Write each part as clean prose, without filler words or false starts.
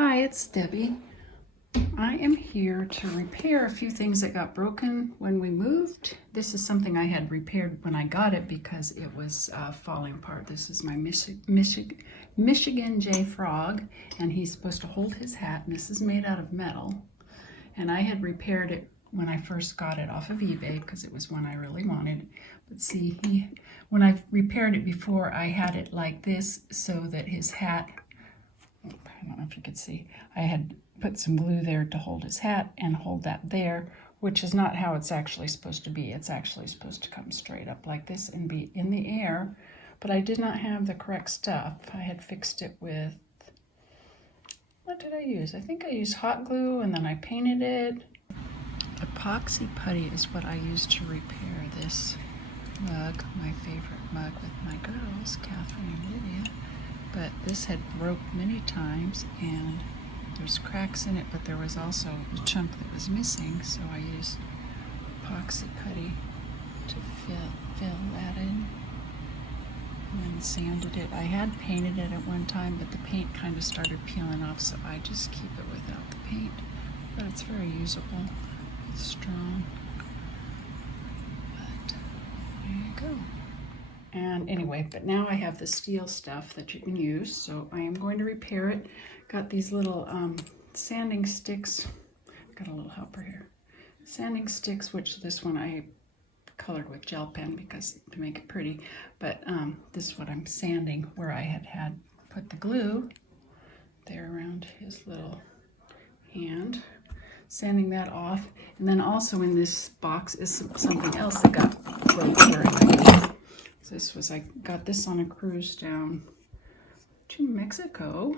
Hi, it's Debbie. I am here to repair a few things that got broken when we moved. This is something I had repaired when I got it because it was falling apart. This is my Michigan J Frog, and he's supposed to hold his hat, and this is made out of metal. And I had repaired it when I first got it off of eBay because it was one I really wanted. But see, when I repaired it before, I had it like this so that his hat, I don't know if you could see, I had put some glue there to hold his hat and hold that there, which is not how it's actually supposed to be. It's actually supposed to come straight up like this and be in the air, but I did not have the correct stuff. I had fixed it with, what did I use? I think I used hot glue and then I painted it. Epoxy putty is what I used to repair this mug, my favorite mug with my girls, Catherine and Lydia. But this had broke many times and there's cracks in it, but there was also a chunk that was missing, so I used epoxy putty to fill that in and then sanded it. I had painted it at one time, but the paint kind of started peeling off, so I just keep it without the paint. But it's very usable. It's strong. But there you go. And anyway, but now I have the steel stuff that you can use, so I am going to repair it. Got these little sanding sticks. Got a little helper here. Sanding sticks, which this one I colored with gel pen because to make it pretty. But this is what I'm sanding, where I had put the glue there around his little hand. Sanding that off. And then also in this box is something else that got broke during the move. This was, I got this on a cruise down to Mexico,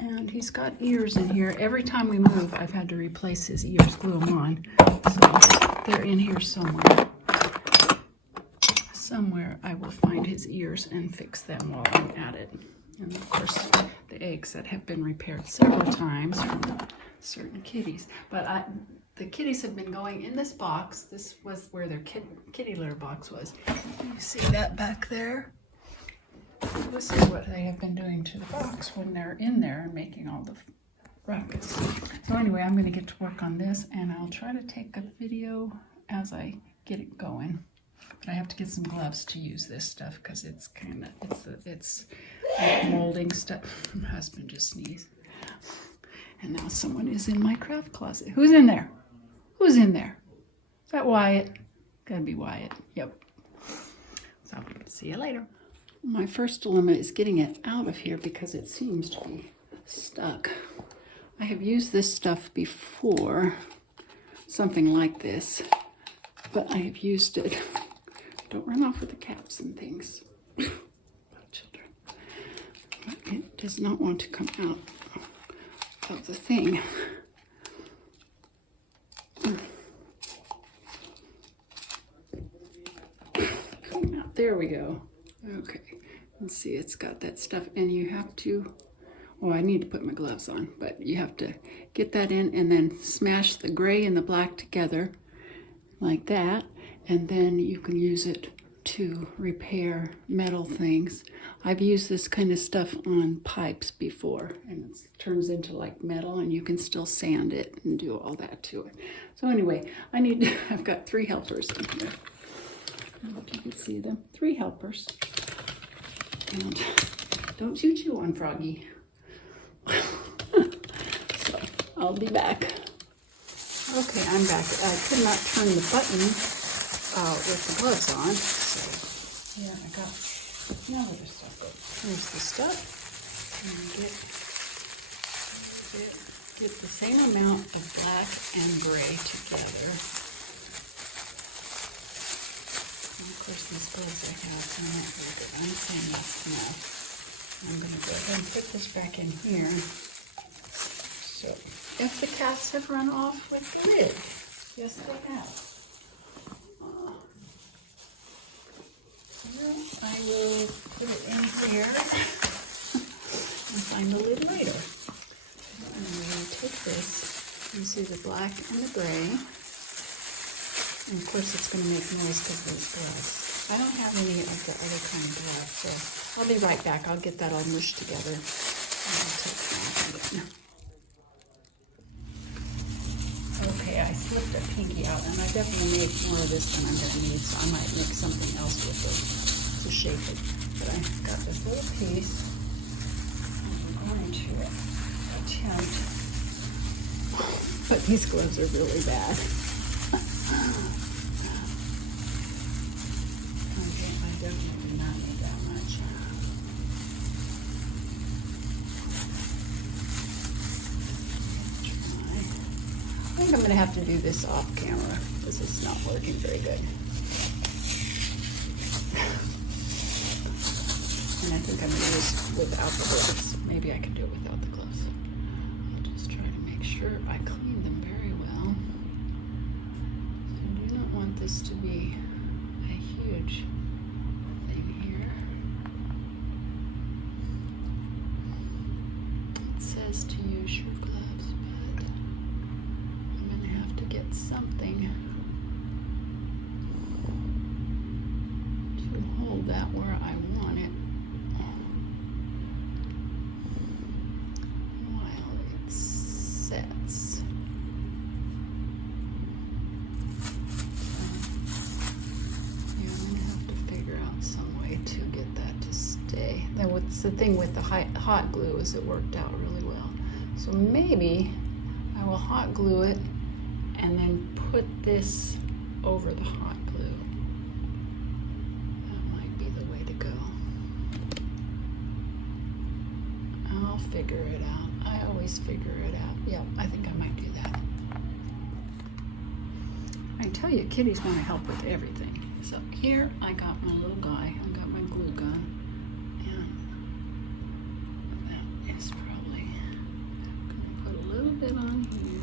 and he's got ears in here. Every time we move, I've had to replace his ears, glue them on. So they're in here somewhere. Somewhere I will find his ears and fix them while I'm at it. And of course, the eggs that have been repaired several times from certain kitties. But the kitties have been going in this box. This was where their kitty litter box was. You see that back there? This is what they have been doing to the box when they're in there and making all the ruckus. So anyway, I'm going to get to work on this, and I'll try to take a video as I get it going. But I have to get some gloves to use this stuff because it's kind of, it's like molding stuff. My husband just sneezed. And now someone is in my craft closet. Who's in there? Who's in there? Is that Wyatt? Gotta be Wyatt. Yep. So, see you later. My first dilemma is getting it out of here because it seems to be stuck. I have used this stuff before, something like this, but I have used it. Don't run off with the caps and things. Children. But it does not want to come out of the thing. There we go. Okay, let's see, it's got that stuff, and you have to, oh, I need to put my gloves on, but you have to get that in and then smash the gray and the black together like that, and then you can use it to repair metal things. I've used this kind of stuff on pipes before, and it turns into like metal, and you can still sand it and do all that to it. So anyway, I've got 3 helpers in here. I hope you can see them. 3 helpers. And don't you chew on Froggy. So I'll be back. Okay, I'm back. I could not turn the button with the gloves on. So yeah, I got, now where the stuff goes. Here's the stuff. And get the same amount of black and gray together. And of course, these gloves I have are not very good. I'm saying that's enough. I'm going to go ahead and put this back in here. So, if the cats have run off with the lid, yes, they have. Well, I will put it in here and find the lid later. And we're going to take this. You see the black and the gray. And of course it's going to make noise because of those gloves. I don't have any of the other kind of gloves, so I'll be right back. I'll get that all mushed together. And I'll take that. definitely made more of this than I'm going to need, so I might mix something else with it to shape it. But I got this little piece. I'm going to attempt, but these gloves are really bad. Okay, I definitely do not need that much. I think I'm going to have to do this off camera because it's not working very good. And I think I'm going to do this without the gloves. Maybe I can do it without the gloves. I'll just try to make sure I clean them very well. So I do not want this to be a huge thing here. It says to use your gloves, but I'm going to have to get something to hold that where I want it while it sets. Yeah, I'm going to have to figure out some way to get that to stay. Then what's the thing with the hot glue is it worked out really well. So maybe I will hot glue it and then put this over the hot glue. That might be the way to go. I'll figure it out. I always figure it out. Yeah, I think I might do that. I tell you, kitties want to help with everything. So here I got my little guy. I got my glue gun. And that is probably going to put a little bit on here.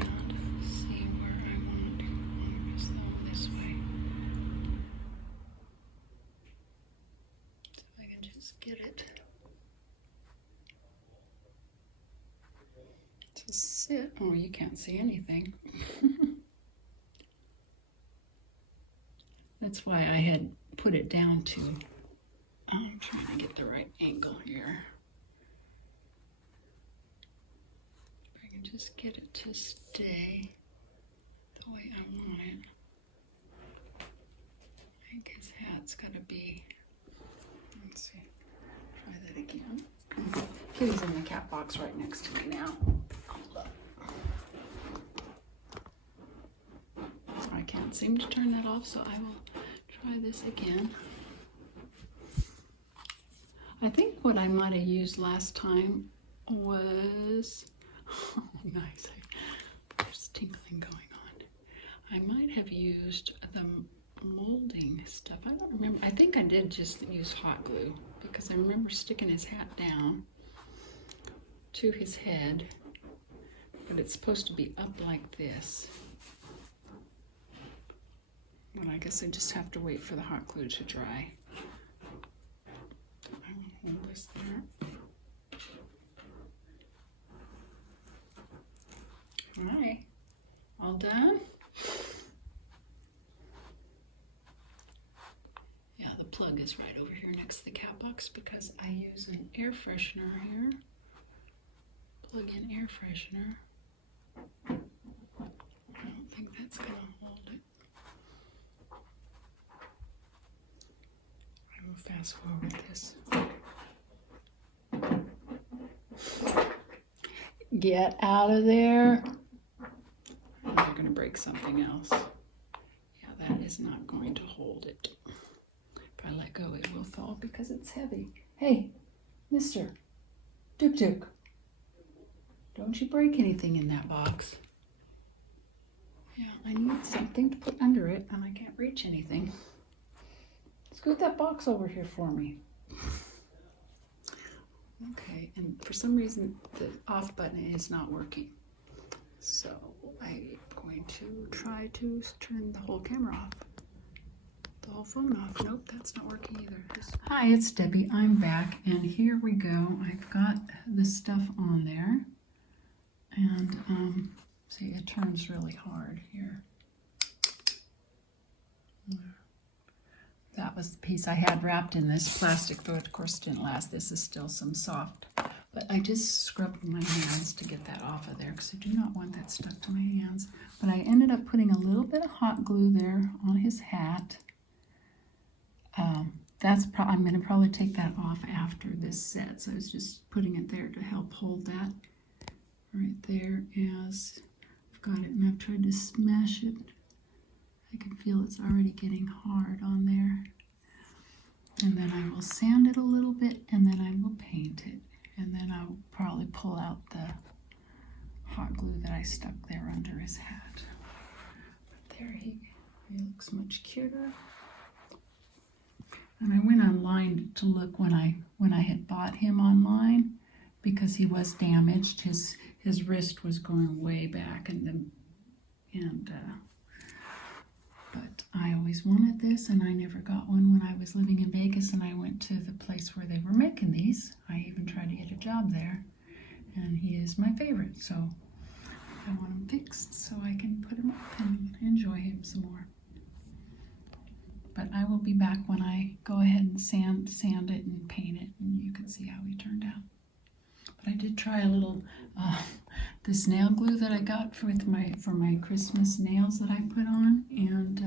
And see where I want to. I'll just go this way. So I can just get it to sit. Oh, you can't see anything. That's why I had put it down to. I'm trying to get the right angle here. If I can just get it to stay the way I want it. I think his hat's got to be. Let's see. Try that again. Kitty's in the cat box right next to me now. I can't seem to turn that off, so I will try this again. I think what I might have used last time was, oh nice, there's tinkling going on. I might have used the molding stuff. I don't remember. I think I did just use hot glue because I remember sticking his hat down to his head, but it's supposed to be up like this. Well, I guess I just have to wait for the hot glue to dry. I will hold this there. All right, all done? Yeah, the plug is right over here next to the cat box because I use an air freshener here. Plug in air freshener. I don't think that's gonna hold it. I will fast forward this. Get out of there. I'm going to break something else. Yeah, that is not going to hold it. If I let go, it will fall because it's heavy. Hey, Mr. Duk Duk, don't you break anything in that box. Yeah, I need something to put under it, and I can't reach anything. Scoot that box over here for me. Okay, and for some reason the off button is not working. So I'm going to try to turn the whole camera off. The whole phone off. Nope, that's not working either. Hi, it's Debbie. I'm back, and here we go. I've got the stuff on there. And see, it turns really hard here. That was the piece I had wrapped in this plastic, but of course didn't last. This is still some soft But I just scrubbed my hands to get that off of there because I do not want that stuck to my hands. But I ended up putting a little bit of hot glue there on his hat. I'm going to probably take that off after this sets. I was just putting it there to help hold that right there as I've got it, and I've tried to smash it. I can feel it's already getting hard on there. And then I will sand it a little bit, and then I will paint it. And then I'll probably pull out the hot glue that I stuck there under his hat. But there he looks much cuter. And I went online to look when I had bought him online, because he was damaged. His wrist was going way back, but I always wanted this, and I never got one when I was living in Vegas, and I went to the place where they were making these. I even tried to get a job there, and he is my favorite, so I want him fixed so I can put him up and enjoy him some more. But I will be back when I go ahead and sand it and paint it, and you can see how he turned out. But I did try a little this nail glue that I got for my Christmas nails that I put on, and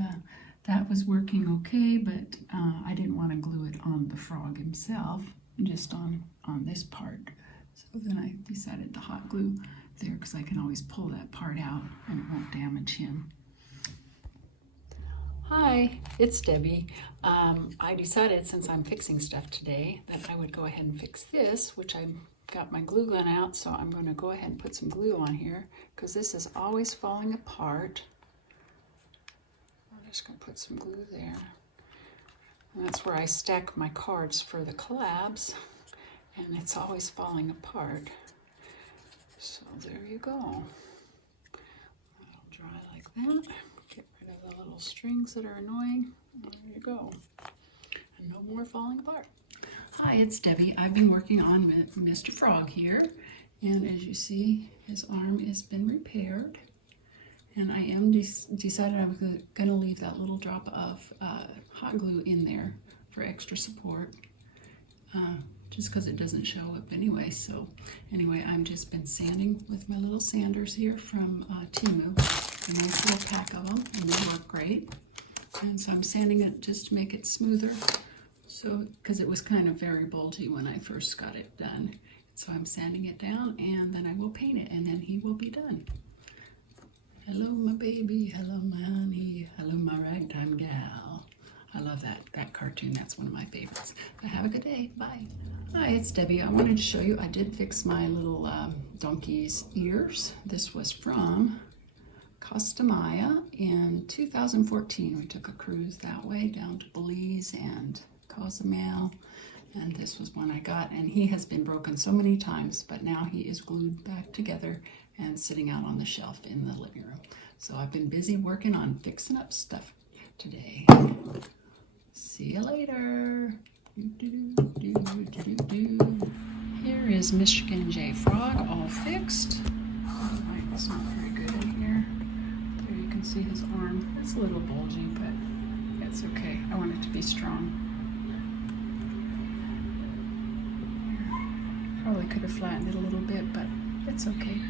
that was working okay, but I didn't want to glue it on the frog himself, just on this part. So then I decided to hot glue there, because I can always pull that part out and it won't damage him. Hi, it's Debbie. I decided, since I'm fixing stuff today, that I would go ahead and fix this, which I got my glue gun out, so I'm going to go ahead and put some glue on here, because this is always falling apart. I'm just going to put some glue there. And that's where I stack my cards for the collabs, and it's always falling apart. So there you go. That'll dry like that. Get rid of the little strings that are annoying. There you go. And no more falling apart. Hi, it's Debbie. I've been working on Mr. Frog here, and as you see, his arm has been repaired, and I am decided I was going to leave that little drop of hot glue in there for extra support, just because it doesn't show up anyway. So anyway, I've just been sanding with my little sanders here from Temu, a nice little pack of them, and they work great. And so I'm sanding it just to make it smoother. So, because it was kind of very bulgy when I first got it done. So I'm sanding it down, and then I will paint it, and then he will be done. Hello, my baby. Hello, my honey. Hello, my ragtime gal. I love that cartoon. That's one of my favorites. But have a good day. Bye. Hi, it's Debbie. I wanted to show you, I did fix my little donkey's ears. This was from Costa Maya in 2014. We took a cruise that way down to Belize and Cozumel, and this was one I got, and he has been broken so many times, but now he is glued back together and sitting out on the shelf in the living room. So I've been busy working on fixing up stuff today. See you later. Here is Michigan J Frog all fixed. The light is not very good in here. There you can see his arm. It's a little bulgy, but it's okay. I want it to be strong. Probably could have flattened it a little bit, but it's okay.